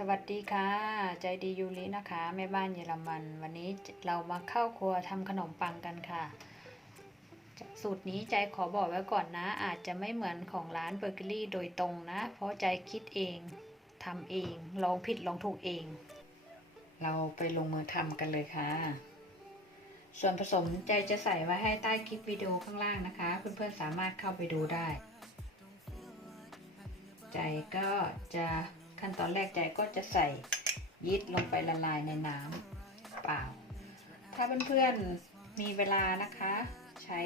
สวัสดีค่ะ ใจดียูรินะคะ แม่บ้านเยอรมัน วันนี้เรามาเข้าครัวทำขนมปังกันค่ะ สูตรนี้ใจขอบอกไว้ก่อนนะ อาจจะไม่เหมือนของร้านเบเกอรี่โดยตรงนะ เพราะใจคิดเองทำเอง ลองผิดลองถูกเอง เราไปลงมือทำกันเลยค่ะ ส่วนผสมใจจะใส่ไว้ให้ใต้คลิปวิดีโอข้างล่างนะคะ เพื่อนๆสามารถเข้าไปดูได้ ใจก็จะ ขั้นตอนแรกใจก็จะใส่ยีสต์ลงไปละลายในน้ำเปล่า ถ้าเพื่อนๆมีเวลานะคะ ใช้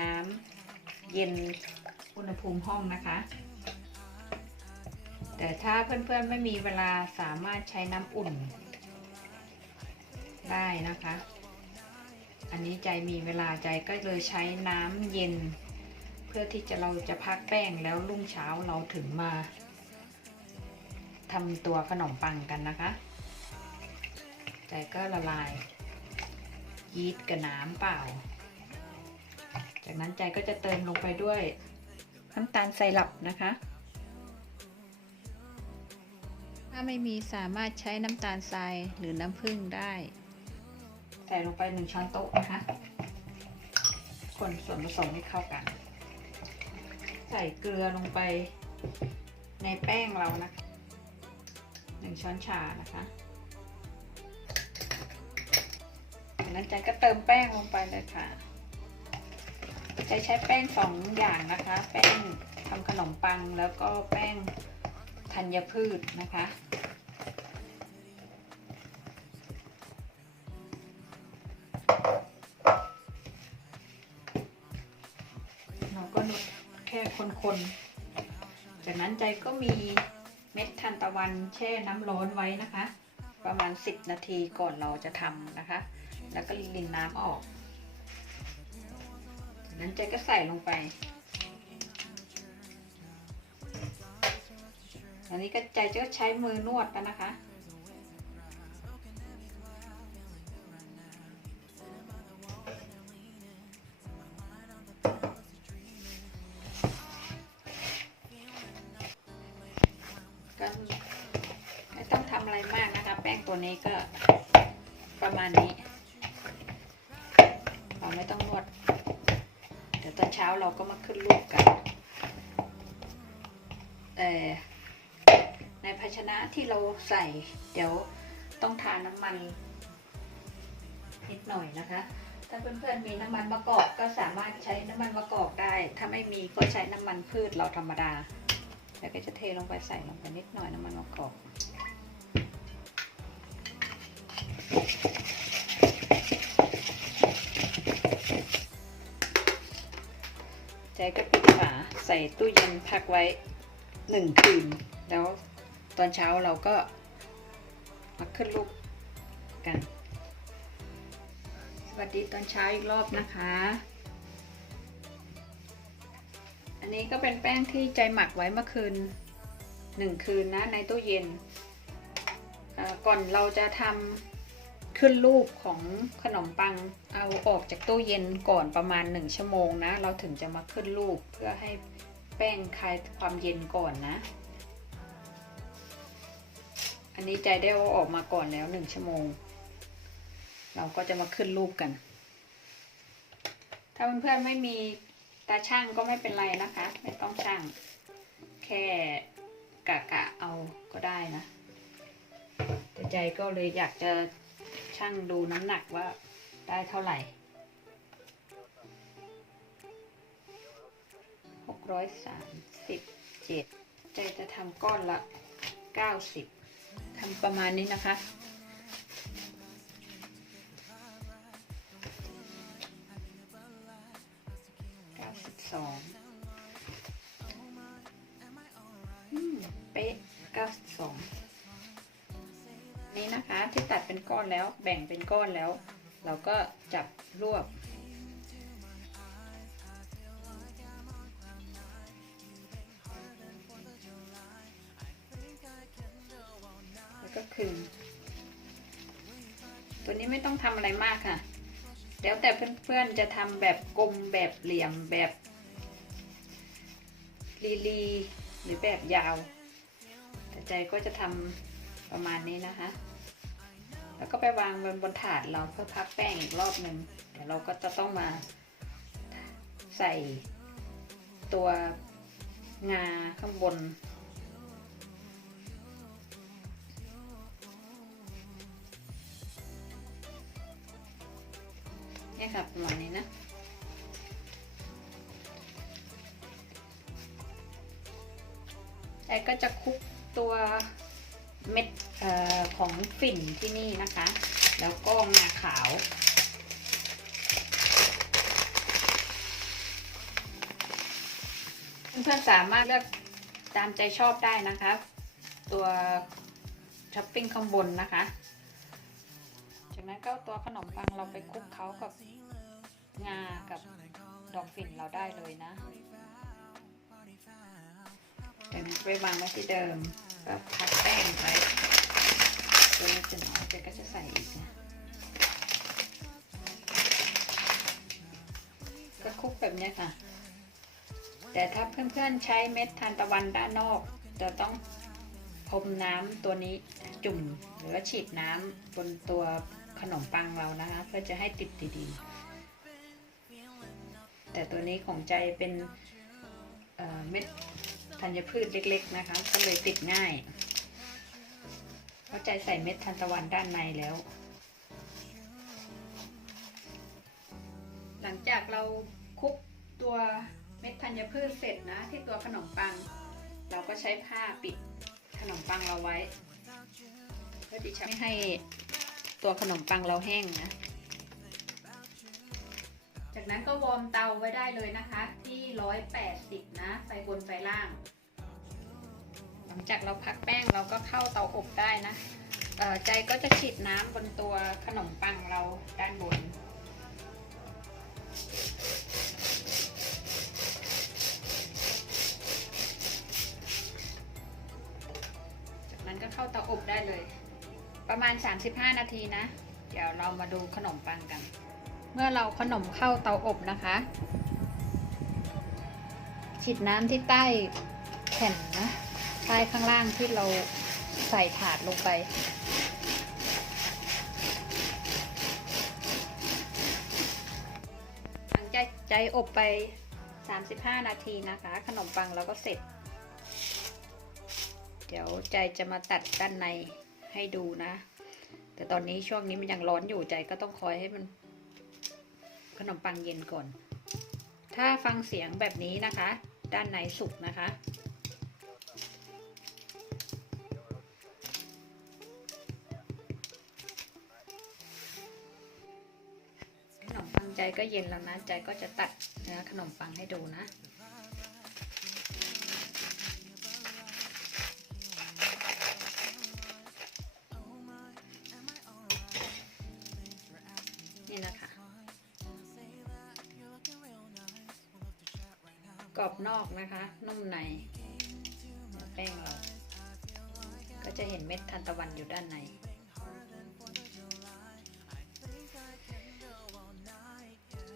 น้ำเย็นอุณหภูมิห้องนะคะ แต่ถ้าเพื่อนๆไม่มีเวลาสามารถใช้น้ำอุ่น ได้นะคะ อันนี้ใจมีเวลาใจก็เลยใช้น้ำเย็น เพื่อที่จะเราจะพักแป้งแล้วรุ่งเช้าเราถึงมา ทำตัวขนมปังกันนะคะใจก็ละลายยีสต์กับน้ำเปล่า จากนั้นใจก็จะเติมลงไปด้วยน้ำตาลไซรัปนะคะ ถ้าไม่มีสามารถใช้น้ำตาลทรายหรือน้ำผึ้งได้ ใส่ลงไปหนึ่งช้อนโต๊ะนะคะ คนส่วนผสมให้เข้ากัน ใส่เกลือลงไปในแป้งเรานะคะ หนึ่งช้อนชานะคะจากนั้นใจก็เติมแป้งลงไปเลยค่ะใจใช้แป้งสองอย่างนะคะ แป้งทำขนมปังแล้วก็แป้งธัญพืชนะคะ เราก็นวดแค่คนๆ จากนั้นใจก็มี เม็ดทานตะวันแช่น้ำร้อนไว้นะคะ ประมาณ 10 นาทีก่อนเราจะทำนะคะ แล้วก็ลินน้ำออกจากนั้นใจก็ใส่ลงไป อันนี้ก็ใจจะใช้มือนวดกันนะคะ ตัวนี้ก็ประมาณนี้เราไม่ต้องนวด เดี๋ยวตอนเช้าเราก็มาขึ้นรูปกันเอ่อในภาชนะที่เราใส่ เดี๋ยวต้องทาน้ำมันนิดหน่อยนะคะ ถ้าเพื่อนๆมีน้ำมันมะกอกก็สามารถใช้น้ำมันมะกอกได้ ถ้าไม่มีก็ใช้น้ำมันพืชเราธรรมดา แล้วก็จะเทลงไปใส่ลงไปนิดหน่อยน้ำมันมะกอก ใจก็ปิดฝาใส่ตู้เย็นพักไว้หนึ่งคืน แล้วตอนเช้าเราก็มาขึ้นรูปกัน สวัสดีตอนเช้าอีกรอบนะคะ อันนี้ก็เป็นแป้งที่ใจหมักไว้เมื่อคืนหนึ่งคืนนะในตู้เย็น ก่อนเราจะทำ ขึ้นรูปของขนมปังเอาออกจากตู้เย็นก่อนประมาณหนึ่งชั่วโมงนะ เราถึงจะมาขึ้นรูปเพื่อให้แป้งคลายความเย็นก่อนนะ อันนี้ใจได้เอาออกมาก่อนแล้วหนึ่งชั่วโมง เราก็จะมาขึ้นรูปกัน ถ้าเพื่อนๆไม่มีตาช่างก็ไม่เป็นไรนะคะ ไม่ต้องช่าง แค่กะกะเอาก็ได้นะแต่ใจก็เลยอยากจะ ช่างดูน้ำหนักว่าได้เท่าไหร่หกร้อยสามสิบเจ็ดใจจะทำก้อนละเก้าสิบทำประมาณนี้นะคะเก้าสิบสองอืมเป๊ะเก้าสิบสอง เป็นก้อนแล้ว แบ่งเป็นก้อนแล้ว เราก็จับรวบ แล้วก็คึงตัวนี้ไม่ต้องทำอะไรมากค่ะ แล้วแต่เพื่อนๆจะทำแบบกลมแบบเหลี่ยมแบบลีลีหรือแบบยาว แต่ใจก็จะทำประมาณนี้นะคะ แล้วก็ไปวางบนบนถาดเราเพื่อพักแป้งอีกรอบหนึ่งเดี๋ยวเราก็จะต้องมาใส่ตัวงาข้างบน นี่ค่ะประมาณนี้นะแต่ก็จะคลุกตัว เม็ดออของฝิ่นที่นี่นะคะ แล้วก็งาขาวเพื่อนๆสามารถเลือกตามใจชอบได้นะคะ ตัวช้อปปิ้งข้างบนนะคะ จากนั้นก็ตัวขนมปังเราไปคลุกเคล้ากับงากับดอกฝิ่นเราได้เลยนะจากนั้นไปวางไว้ที่เดิม ก็พักแป้งไว้ตัวนี้จะน้อยเจะก็จะใส่อีกนะ ก็คลุกแบบนี้ค่ะ แต่ถ้าเพื่อนๆใช้เม็ดทานตะวันด้านนอก จะต้องพรมน้ำตัวนี้จุ่มหรือว่าฉีดน้ำบนตัวขนมปังเรานะคะ เพื่อจะให้ติดดีๆ แต่ตัวนี้ของใจเป็นเม็ด ธัญพืชเล็ก ๆ นะคะ ก็เลยติดง่ายเข้าะใจใส่เม็ดทานตะวันด้านในแล้ว หลังจากเราคลุกตัวเม็ดธัญพืชเสร็จนะ ที่ตัวขนมปัง เราก็ใช้ผ้าปิดขนมปังเราไว้ เพื่อที่จะไม่ให้ตัวขนมปังเราแห้งนะ นั้นก็วอร์มเตาไว้ได้เลยนะคะ ที่ 180 นะ ไฟบนไฟล่าง หลังจากเราพักแป้งเราก็เข้าเตาอบได้นะใจก็จะฉีดน้ำบนตัวขนมปังเราด้านบนจากนั้นก็เข้าเตาอบได้เลย ประมาณ 35 นาทีนะ เดี๋ยวเรามาดูขนมปังกัน เมื่อเราขนมเข้าเตาอบนะคะ ฉีดน้ำที่ใต้แผ่นนะ ใต้ข้างล่างที่เราใส่ถาดลงไป หลังจากใจอบไป 35 นาทีนะคะ ขนมปังเราก็เสร็จ เดี๋ยวใจจะมาตัดด้านในให้ดูนะ แต่ตอนนี้ช่วงนี้มันยังร้อนอยู่ใจก็ต้องคอยให้มัน ขนมปังเย็นก่อน ถ้าฟังเสียงแบบนี้นะคะ ด้านในสุกนะคะ ขนมปังใจก็เย็นแล้วนะ ใจก็จะตัดเนื้อขนมปังให้ดูนะ กรอบนอกนะคะ นุ่มในแป้งเรา ก็จะเห็นเม็ดทานตะวันอยู่ด้านใน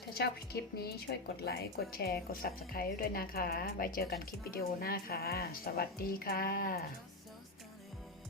ถ้าชอบคลิปนี้ช่วยกดไลค์ กดแชร์ กด subscribe ด้วยนะคะ ไว้เจอกันคลิปวิดีโอหน้าค่ะ สวัสดีค่ะ